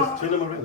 guys, turn them around.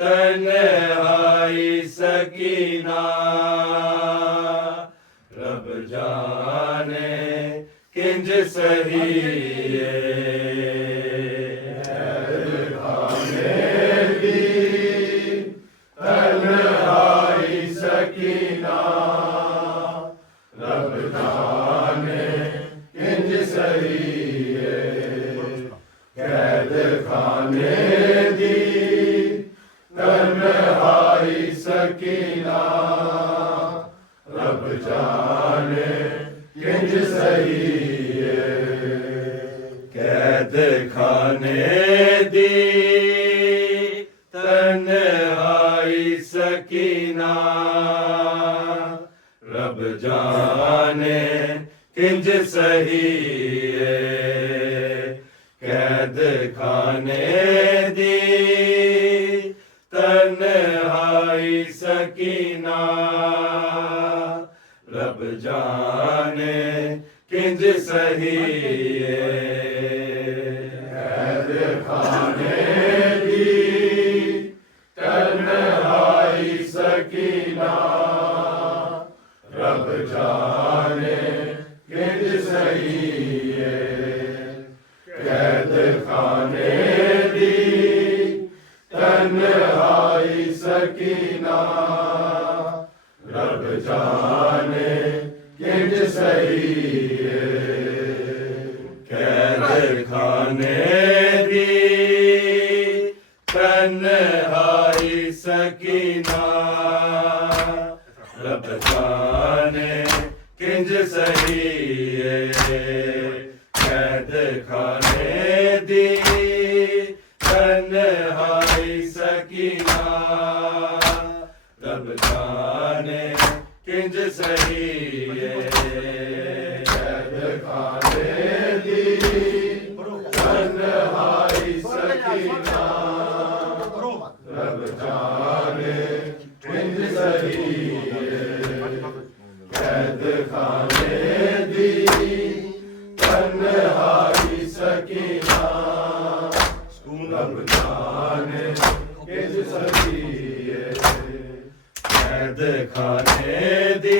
तन्हाई सकीना रब जाने किंज सही तन्हाई सकीना रब जाने किंज सही कैद खाने दी तन्हाई सकीना रब जाने किंज सही कैद खाने दी तन्हाई सकीना रब जाने किंज सही कैद खाने दी तन्हाई सकीना रब जाने किंज सही कैद खाने दी तन्हाई सकीना रब जाने किंज सही कैद खाने दी तन्हाई सकीना रब जाने किंज सही कैद खाने दी तन्हाई सकीना रब जाने किंज सही कैद खाने दी तन्हाई सकीना रब जाने किंज सही कैद खाने दी तन्हाई सकीना रब जाने किंज सही कैद खाने दी तन्हाई सकीना रब जाने किंज सही कैद खाने दी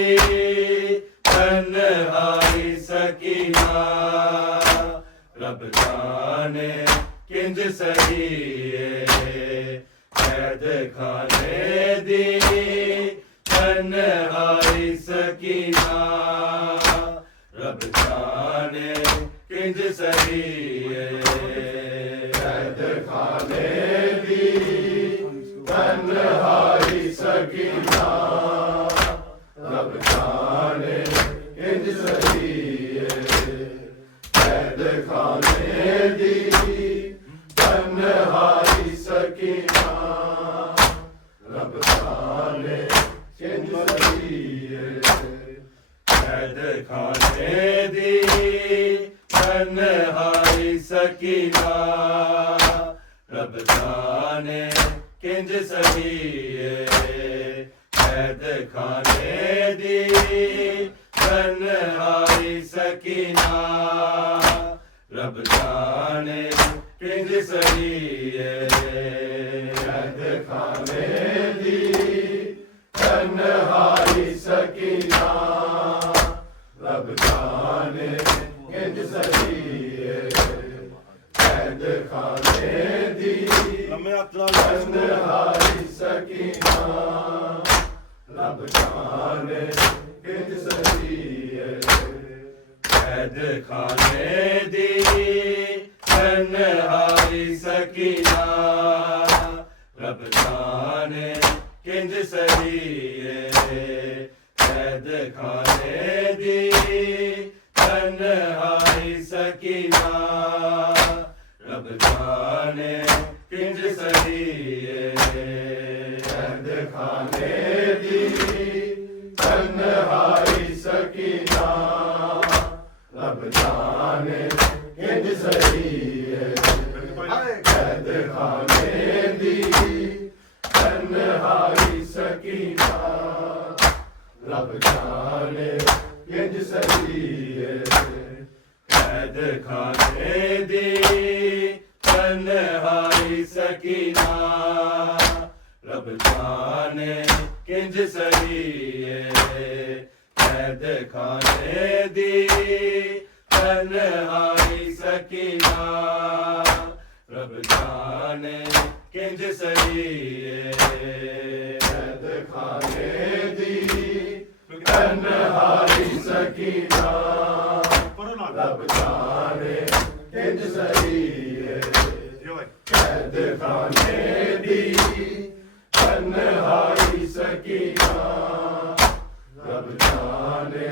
तन्हाई सकीना रब जाने किंज सही कैद खाने दी तन्हाई सकीना रब जाने किंज सही कैद खाने दी तन्हाई सकीना रब जाने किंज सही कैद खाने दी तन्हाई सकीना रब जाने किंज सही कैद खाने दी तन्हाई सकीना रब जाने किंज सही कैद खाने दी तन्हाई सकीना रब जाने किंज सही कैद खाने दी तन्हाई सकीना रब जाने किंज सही कैद खाने दी तन्हाई सकीना रब जाने किंज सही कैद खाने दी तन्हाई सकीना रब जाने किंज सही कैद खाने दी तन्हाई सकीना रब जाने किंज सही कैद खाने दी तन्हाई सकीना रब जाने किंज सही कैद खाने दी तन्हाई सकीना रब जाने किंज सही कैद खाने दी तन्हाई सकीना रब जाने किंज सही कैद खाने दी तन्हाई सकीना रब जाने किंज सही कैद खाने दी तन्हाई सकीना रब जाने किंज सही कैद खाने दी तन्हाई सकीना रब जाने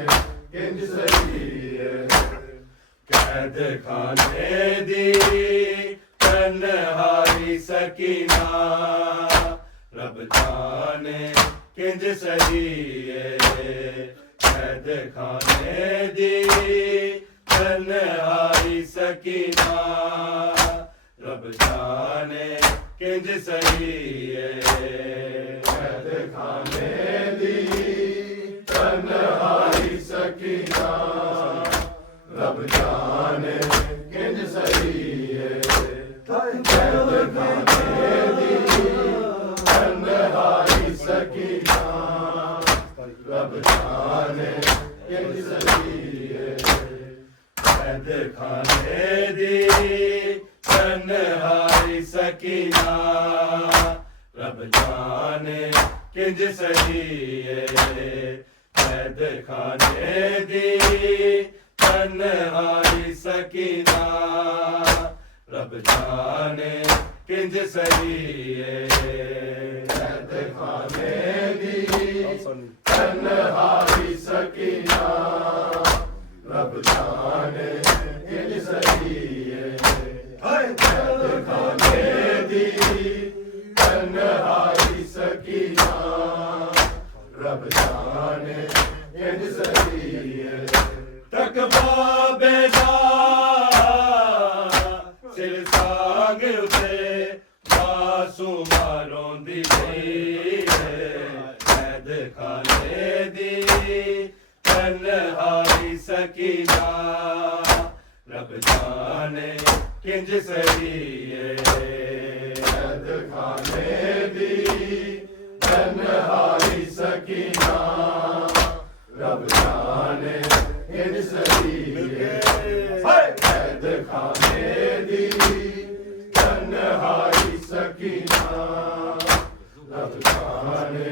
किंज सही कैद खाने दी तन्हाई सकीना रब जाने किंज सही कैद खाने दी तन्हाई सकीना रब जाने किंज सही कैद खाने दी तन्हाई सकीना रब जाने किंज सही कैद खाने दी तन्हाई सकीना रब जाने किंज सही कैद खाने दी तन्हाई सकीना रब जाने किंज सही कैद खाने दी तन्हाई सकीना रब जाने किंज सही कैद खाने दी तन्हाई सकीना रब जाने किंज सही कैद खाने दी तन्हाई सकीना रब जाने किंज सही तकवा बेदार सिर सांग उते मासूमा रोंदी कैद खाने दी तन्हाई सकीना रब जाने किंज सही कैद खाने दी तन्हाई सकीना रब जाने किंज सही कैद खाने दी तन्हाई सकीना रब जाने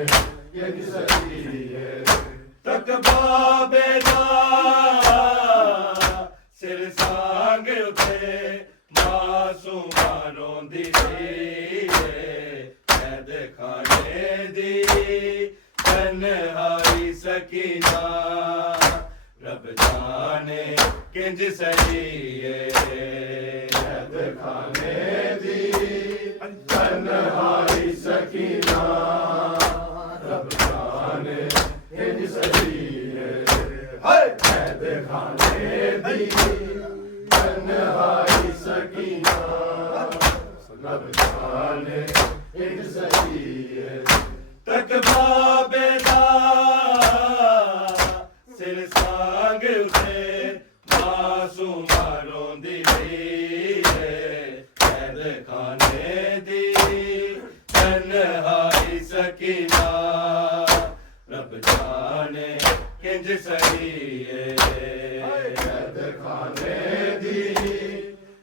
किंज सही तकवा बेदार सिर सांग उते मासूमा रोंदी कैद खाने दी तन्हाई सकीना रब जाने किंज सही कैद खाने दी तन्हाई सकीना रब जाने किंज सही कैद खाने दी तन्हाई सकीना रब जाने किंज सही तकवा बेदार सिर सांग उते मासूमा रोंदी कैद खाने दी तन्हाई सकीना रब जाने किंज सही कैद खाने दी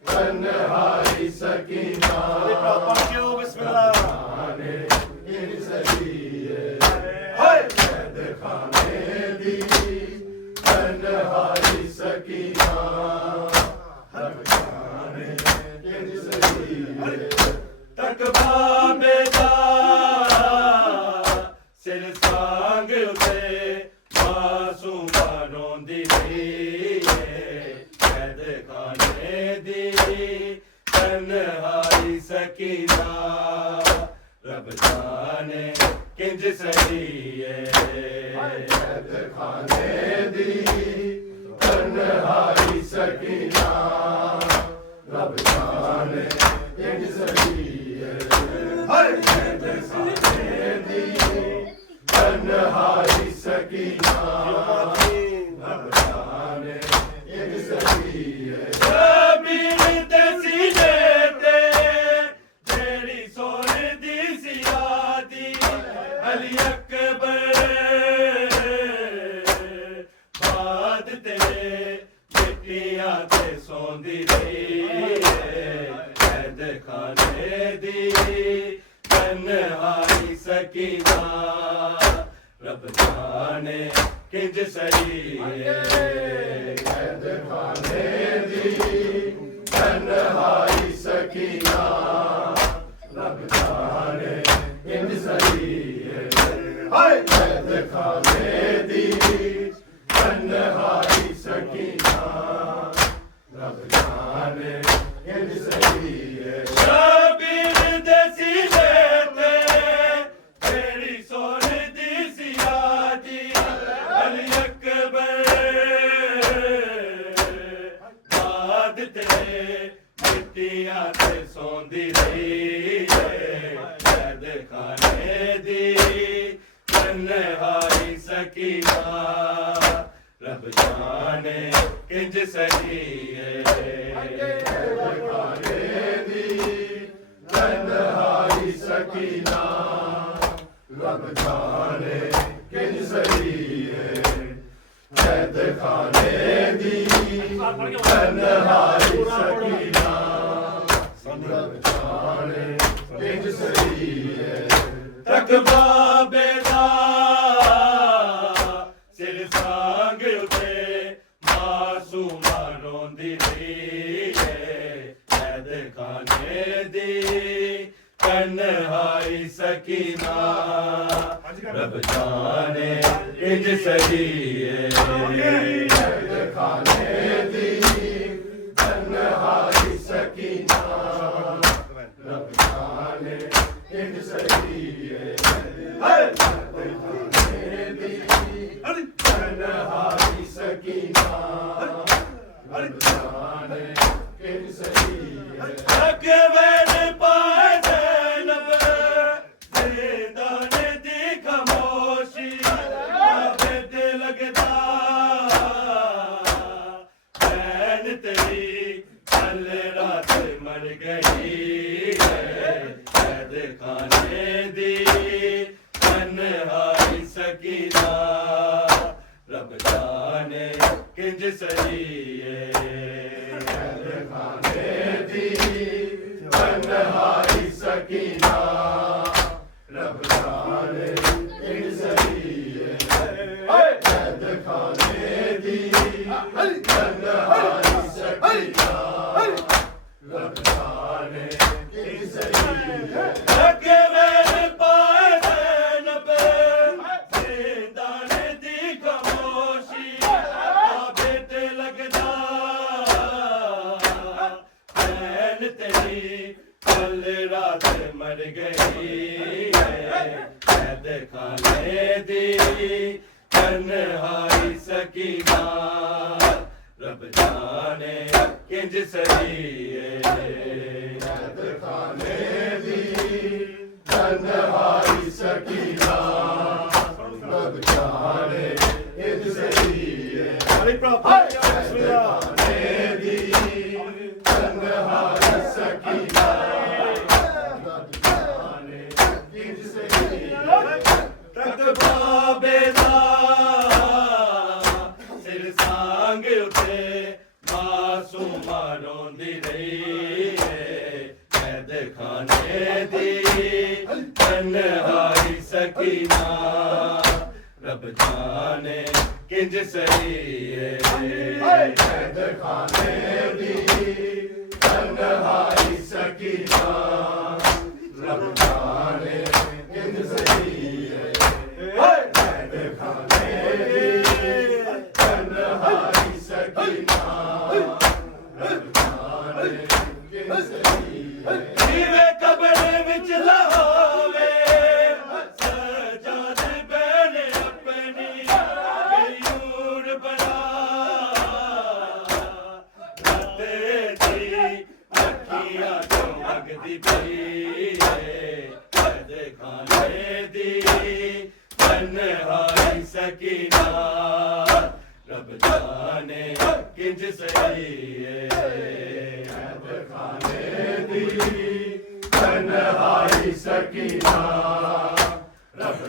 तन्हाई सकीना जाने किंज सही कैद खाने दी तन्हाई सकीना रब जाने किंज सही तकवा बेदार सिर सांग उते मासूमा रोंदी कैद खाने दी तन्हाई सकीना रब जाने किंज सही कैद खाने दी तन्हाई सकीना रब जाने किंज सही कैद खाने दी तन्हाई सकीना रब जाने किंज सही जेड़ी सोने दी सी आदी अली अकबर बाद तेरे बेटियां ते सौंदी रही कैद खाने दी तन्हाई सकीना रब जाने किंज सही कैद खाने दी तन्हाई सकीना रब जाने किंज सही कैद खाने दी तन्हाई सकीना रब जाने किंज सही शबीर देसी लेते तेरी सोन दी सियादी अली अकबर बाद तेरे मिट्टियां ते सौंदी रही कैद खाने दी तन्हाई सकीना रब जाने किंज सही कैद खाने दी तन्हाई सकीना रब जाने किंज सही कैद खाने दी तन्हाई सकीना रब जाने किंज सही तकवा बेदा सिर सांग उते मासूमा रोंदी रही कैद खाने दी तन्हाई सकीना रब जाने किंज सही कैद खाने दी तन्हाई सकीना रब जाने किंज सही कैद खाने दी तन्हाई सकीना रब जाने किंज सही अकबर पाए ज़ैनब ज़िंदाने दी खामोशी आबद लगदा बैन तेरी कल रात मर गई कैद खाने दी तन्हाई सकीना रब जाने किंज सही कैद खाने दी तन्हाई सकीना रब जाने किंज सही कैद खाने दी तन्हाई सकीना रब जाने किंज सही अकबर पाए ज़ैनब ज़िंदाने दी खामोशी आबद लगदा बैन तेरी कल रात मर गई कैद खाने दी तन्हाई सकीना रब जाने किंज सही कैद खाने दी तन्हाई सकीना रब जाने किंज सही कैद खाने दी तन्हाई सकीना रब जाने किंज सही तकवा बेदा सिर सांग उते मासूमा रोंदी रही कैद खाने दी तन्हाई सकीना रब जाने किंज सही कैद खाने दी तन्हाई सकीना रब जाने किंज सही कैद खाने दी तन्हाई सकीना रब जाने किंज सही जीवे कब्र विच लावे सजाद बैने अपनी गयूर बना रते दी अखियां चमकदी पई कैद खाने दी तन्हाई सकीना रब जाने किंज सही कैद खाने दी तन्हाई सकीना रब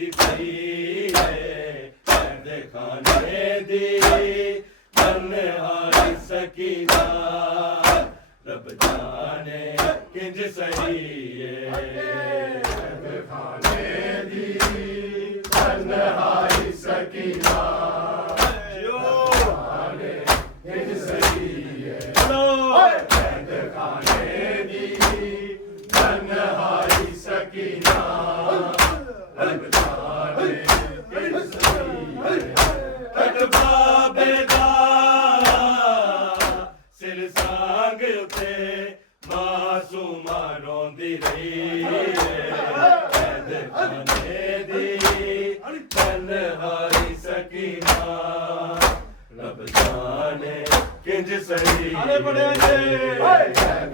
ਕੀਤੀ ਸਹੀ ਏ ਦੇ ਖਾਨੇ ਦੀ ਤਨਹਾਈ ਸਕੀਨਾ ਰੱਬ ਜਾਣੇ ਕਿੰਜ ਸਹੀ ਏ ਦੇ ਖਾਨੇ ਦੀ ਤਨਹਾਈ ਸਕੀਨਾ ਕਿੰਜ ਸਹੀ ਏ ਦੇ ਖਾਨੇ ਦੀ ਤਨਹਾਈ ਸਕੀਨਾ ਰੱਬ ਜਾਣੇ ਕਿੰਜ ਸਹੀ ਏ ਤਕ ਬਾਬੇ ਦਾ ਸਿਰ ਸੰਗ ਉਤੇ ਮਾਸੂਮਾ ਰੋਂਦੀ ਰਹੀ ਦੇ ਖਾਨੇ ਦੀ ਤਨਹਾਈ ਸਕੀਨਾ ਰੱਬ ਜਾਣੇ ਕਿੰਜ ਸਹੀ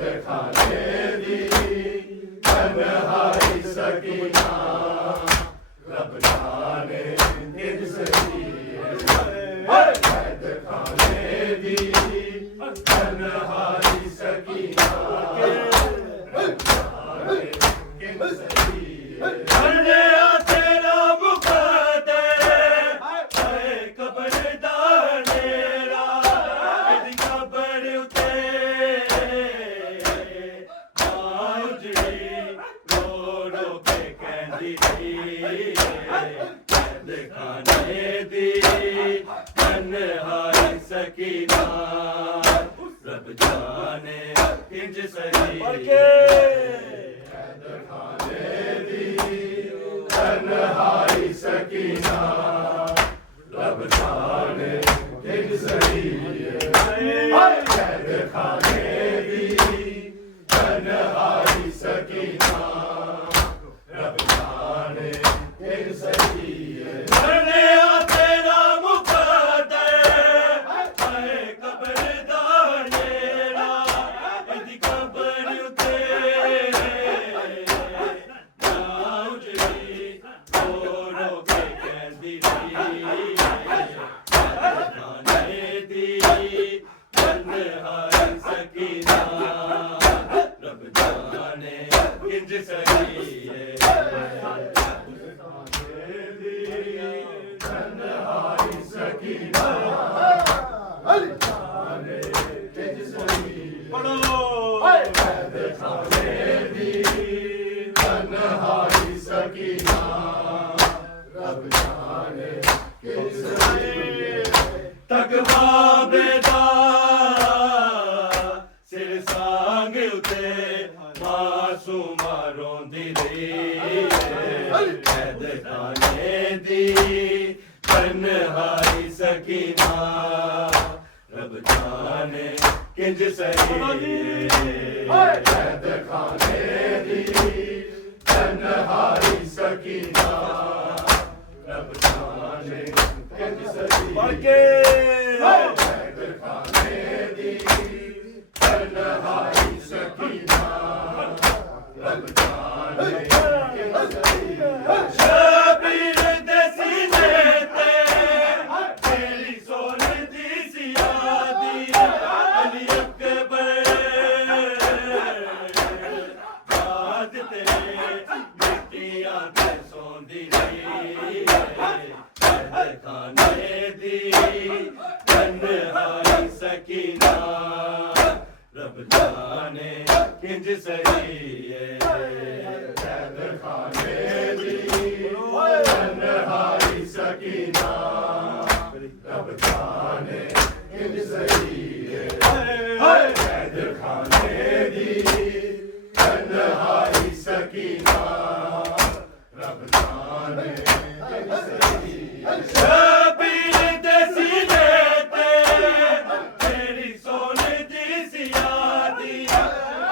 ਦੇ ਖਾਨੇ ਦੀ ਤਨਹਾਈ ਸਕੀਨਾ ਰੱਬ ਜਾਣੇ ਕਿੰਜ ਸਹੀ ਦੇ ਖਾਨੇ ਦੀ ਤਨਹਾਈ ਸਕੀਨਾ ਰੱਬ ਜਾਣੇ ਕਿੰਜ ਸਹੀ ਹਰਨਿਆ ਤੇਰਾ ਮੁਕੱਦਰ ਹੈ ਕਬਰ ਦਾ ਨੇਰਾ ਇਹਦੀ ਕਬਰ ਉਤੇ ਮਾਂ ਉਜੜੀ ਰੋ ਰੋ ਕੇ ਕਹਿੰਦੀ ਰਹੀ ਦੇ ਖਾਨੇ ਦੀ ਤਨਹਾਈ ਸਕੀਨਾ ਰੱਬ ਜਾਣੇ ਕਿੰਜ ਸਹੀ ਦੇ ਖਾਨੇ ਦੀ ਤਨਹਾਈ ਸਕੀਨਾ ਰੱਬ ਜਾਣੇ ਕਿੰਜ ਸਹੀ ਦੇ ਖਾਨੇ ਦੀ ਤਨਹਾਈ ਸਕੀਨਾ ਰੱਬ ਜਾਣੇ ਕਿੰਜ ਸਹੀ ਹਰਨਿਆ ਤੇਰਾ ਮੁਕੱਦਰ ਹੈ ਕਬਰ ਦਾ ਨੇਰਾ ਇਹਦੀ ਕਬਰ ਉਤੇ ਮਾਂ ਉਜੜੀ ਰੋ ਰੋ ਕੇ ਕਹਿੰਦੀ ਰਹੀ ਖਾਨੇ ਦੀ ਤਨਹਾਈ ਸਕੀਨਾ ਰੱਬ ਜਾਣੇ ਕਿੰਜ ਸਹੀ ਏ ਤਨਹਾਈ ਸਕੀਨਾ ਜਾਣੇ ਕਿੰਜ ਸਹੀ ਦੇ ਖਾਨੇ ਦੀ ਤਨਹਾਈ ਸਕੀਨਾ ਰੱਬ ਜਾਣੇ ਕਿੰਜ ਸਹੀ ਤਕ ਬਾਬੇ ਦਾ ਸਿਰ ਸੰਗ ਉਤੇ ਮਾਸੂਮਾ ਰੋਂਦੀ ਰਹੀ ਦੇ ਖਾਨੇ ਦੀ ਤਨਹਾਈ ਸਕੀਨਾ ਰੱਬ ਜਾਣੇ ਕਿੰਜ ਸਹੀ ਦੇ ਖਾਨੇ ਦੀ ਤਨਹਾਈ ਸਕੀਨਾ ਰੱਬ ਜਾਣੇ ਕਿੰਜ ਸਹੀ ਦੇ ਖਾਨੇ ਦੀ ਤਨਹਾਈ ਸਕੀਨਾ ਰੱਬ ਜਾਣੇ ਕਿੰਜ ਸਹੀ ਸ਼ਬੀਰ ਦੇ ਸੀਨੇ ਤੇ ਤੇਰੀ ਸੋਨੇ ਦੀ ਸਿਆਦੀ ਅਲੀ ਅਕਬਰ ਬਾਦ ਤੇਰੇ ਮਿੱਟੀਆਂ ਤੇ ਸੌਂਦੀ ਰਹੀ ਦੇ ਖਾਨੇ ਦੀ ਤਨਹਾਈ ਸਕੀਨਾ ਰੱਬ ਜਾਣੇ ਕਿੰਜ ਸਹੀ ਦੇ ਖਾਨੇ ਦੀ ਤਨਹਾਈ ਸਕੀਨਾ ਰੱਬ ਜਾਣੇ ਕਿੰਜ ਸਹੀ ਦੇ ਖਾਨੇ ਦੀ ਤਨਹਾਈ ਸਕੀਨਾ ਰੱਬ ਜਾਣੇ ਕਿੰਜ ਸਹੀ ਸ਼ਬੀਰ ਦੇ ਸੀਨੇ ਤੇ ਤੇਰੀ ਸੋਨੇ ਦੀ ਸਿਆਦੀ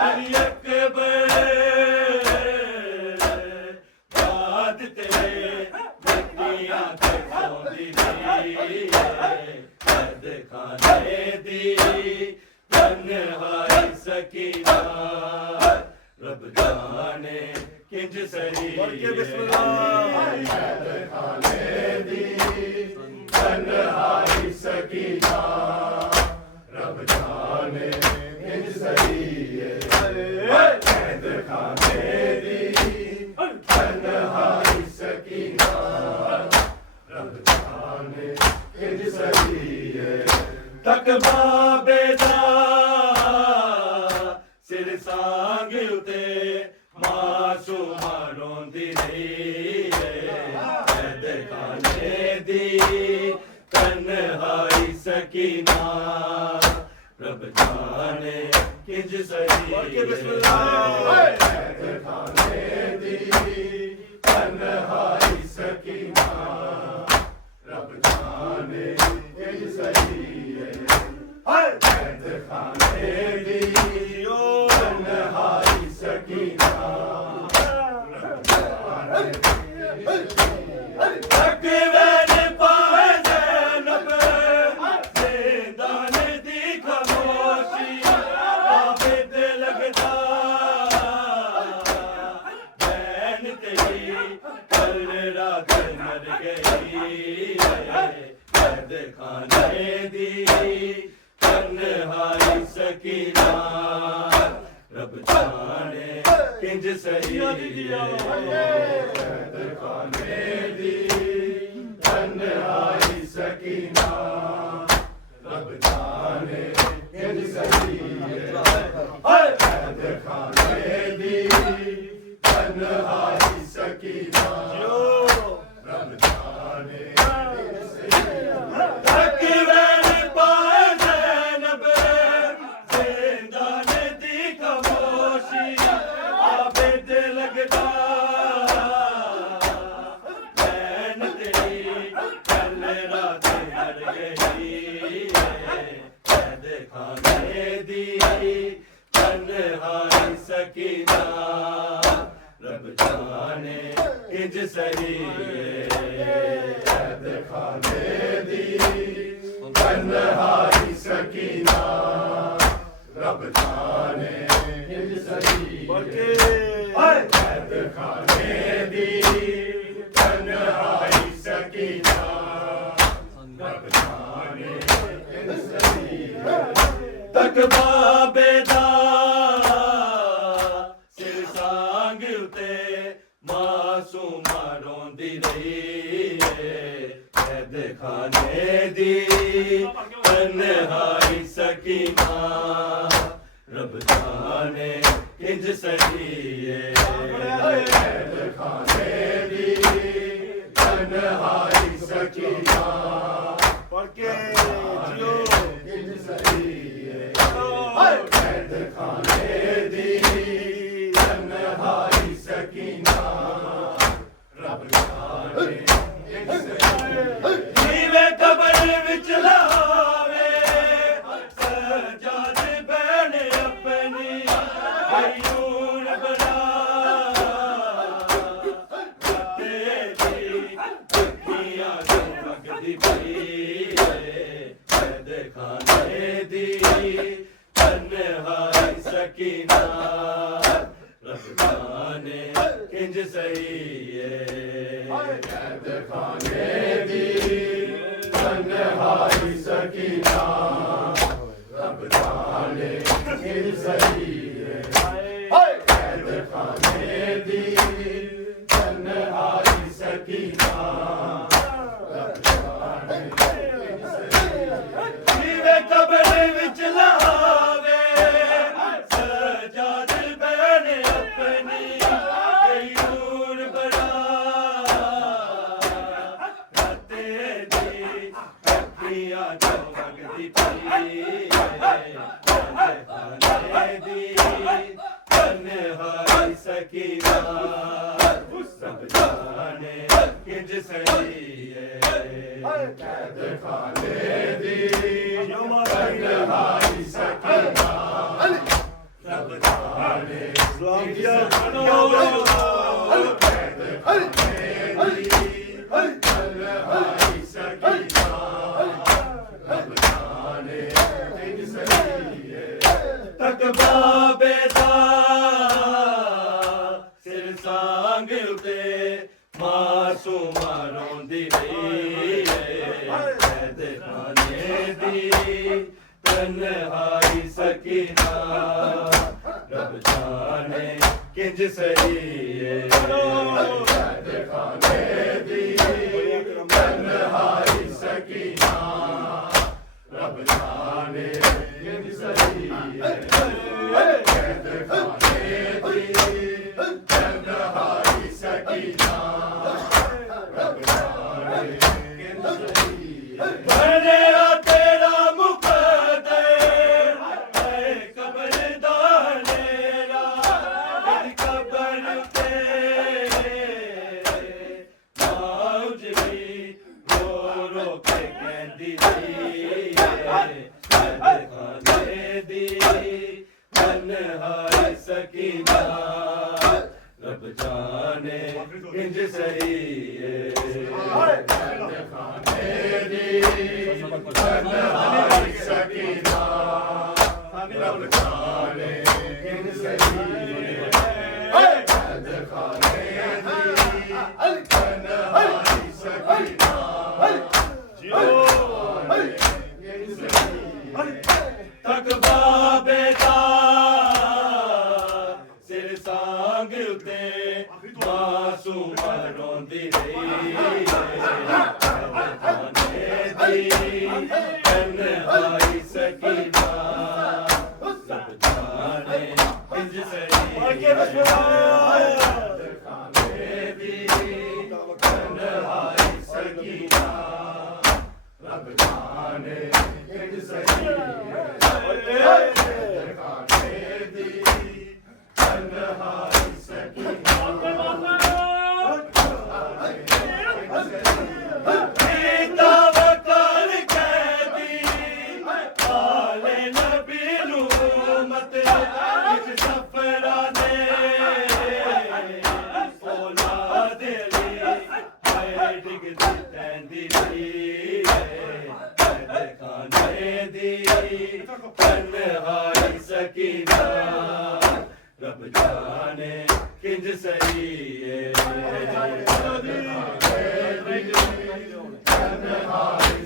ਅਲੀ ਅਕਬਰ ਬਾਦ ਤੇਰੇ ਮਿੱਟੀਆਂ ਤੇ ਸੌਂਦੀ ਰਹੀ ਦੇ ਖਾਨੇ ਦੀ ਤਨਹਾਈ ਸਕੀਨਾ ਰੱਬ ਜਾਣੇ ਕਿੰਜ ਸਹੀ ਦੇ ਖਾਨੇ ਦੀ ਤਨਹਾਈ ਸਕੀਨਾ ਰੱਬ ਜਾਣੇ ਕਿੰਜ ਸਹੀ ਦੇ ਖਾਨੇ ਦੀ ਤਨਹਾਈ ਸਕੀਨਾ बाबेदा सिर सांग उते मासूमा रोंदी रही कैद खाने दी तन्हाई सकीना रब जाने किंज सही कैद खाने दी तन्हाई सकीना रब जाने किंज सही कैद खाने दी तन्हाई सकीना खाने दी तन्हाई सकीना रब जाने किंज सही कैद खाने दी तन्हाई सकीना रब जाने किंज सही कैद खाने दी तन्हाई सकीना रब जाने सकीना रब जाने किंज सही कैद खाने दी तन्हाई सकीना रब जाने किंज सही कैद खाने दी तन्हाई सकीना रब जाने किंज सही तक बाबेदा मासूमा रोंदी रही कैद खाने दी तन्हाई सकीना रब जाने किंज सही कैद खाने दी तन्हाई सकीना किंज सही कैद खाने दी तन्हाई सकीना रब जाने नीवे कबर विच लावे सजाद बैन अपनी अयूर बना तेरी दुनिया जगदी पई कैद खाने दी तन्हाई सकीना रब जाने किंज सही कैद खाने दी तन्हाई सकीना रब जाने किंज सही कैद खाने दी तन्हाई सकीना रब जाने किंज सही नीवे कबर विच लावे सजाद बैन अपनी अयूर बना तेरी अखियां चमकदी पई खाने दी तन्हाई सकीना रब जाने किंज सही कैद खाने दी तन्हाई सकीना रब जाने किंज सही कैद खाने दी तन्हाई सकीना रब जाने किंज सही तक बाबेदा सिर सांग उते मासूमा रोंदी रही कैद खाने दी तन्हाई सकीना रब जाने किंज सही कैद खाने दी तन्हाई सकीना रब जाने रोके कहती रही खाने दी तन्हाई सकीना रब जाने इंज सही खाने दी तन्हाई सकीना रब जाने इंज सही तक बाबे दा सिर सांग उते मासूम रोंदी रही तन्हाई सकीना रब जाने इंज सही तन्हाई सकीना रब जाने इंज सही तन्हाई सकीना रब जाने किंज सही तन्हाई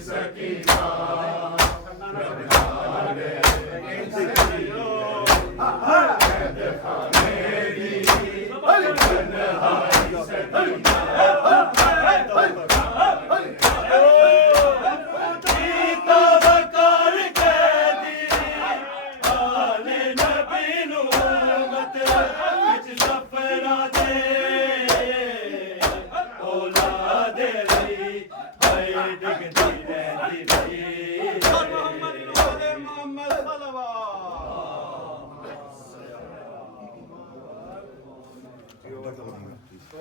सकीना रब जाने किंज सही तन्हाई सकीना Muhammed